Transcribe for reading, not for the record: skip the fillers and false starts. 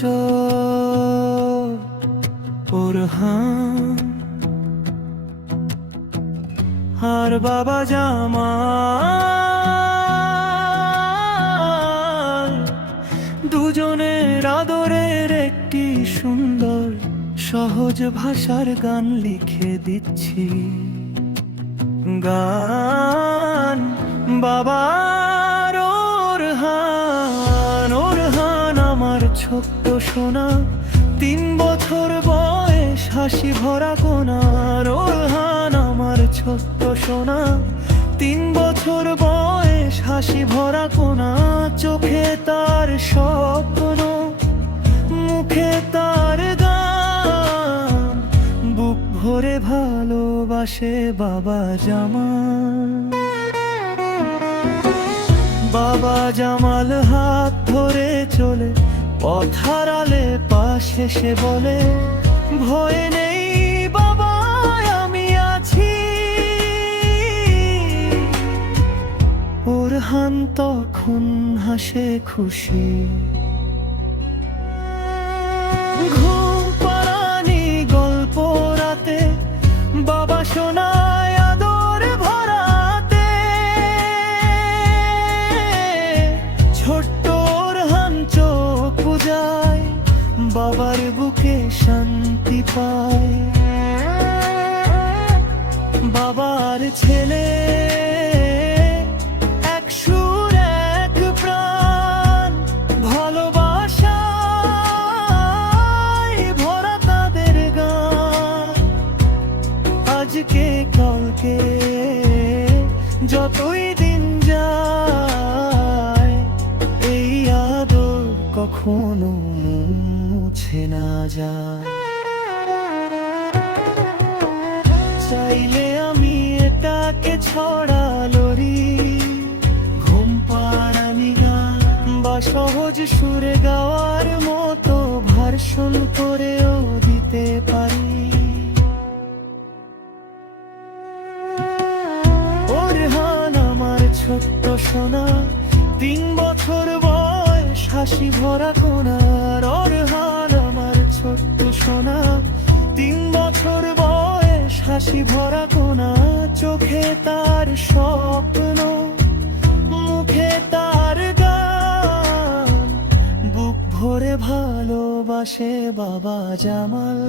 চোখ ওরহান আর বাবা জামাল, দুজনের আদরের একটি সুন্দর সহজ ভাষার গান লিখে দিচ্ছি। গান বাবার ওরহান। ওরহান আমার ছোট্ট সোনা, 3 বছর বয়স, হাসি ভরা কোনার। ওরহান আমার ছোট্ট সোনা, 3 বছর বয়স, হাসি ভরা কোনা। চোখে তার স্বপ্ন, মুখে তার গান, বুক ভরে ভালোবাসে বাবা জামাল। বাবা জামাল হাত ধরে চলে পথ হারালে পাশে, সে বলে ভয় নেই বাবা আমি আছি। ওরহান তখন হাসে খুশি। ঘুম পাড়ানি গল্প রাতে বাবা শোনায় আদর ভরাতে। ছোট্ট ওরহান চোখ বুজায়, বাবার বুকে শান্তি পায়। বাবার ছেলে এক সুর এক প্রাণ, ভালোবাসায় ভরা তাদের গান। আজকে কালকে যতই দিন যায়, এই আদর কখনো মুছে না যায়। চাইলে আমি এটাকে ছড়ালরি, ঘুম পাড়ানি গান বা সহজ সুরে গাওয়ার মতো ভার্সন করেও দিতে পারি। ওরহান আমার ছোট্ট সোনা, 3 বছর বয়স, হাসি ভরা কোনার। ওরহান আমার ছোট্ট সোনা, 3 বছর বয়স, হাসি ভরা কোনা। চোখে তার স্বপ্ন, মুখে তার গান, বুক ভরে ভালোবাসে বাবা জামাল।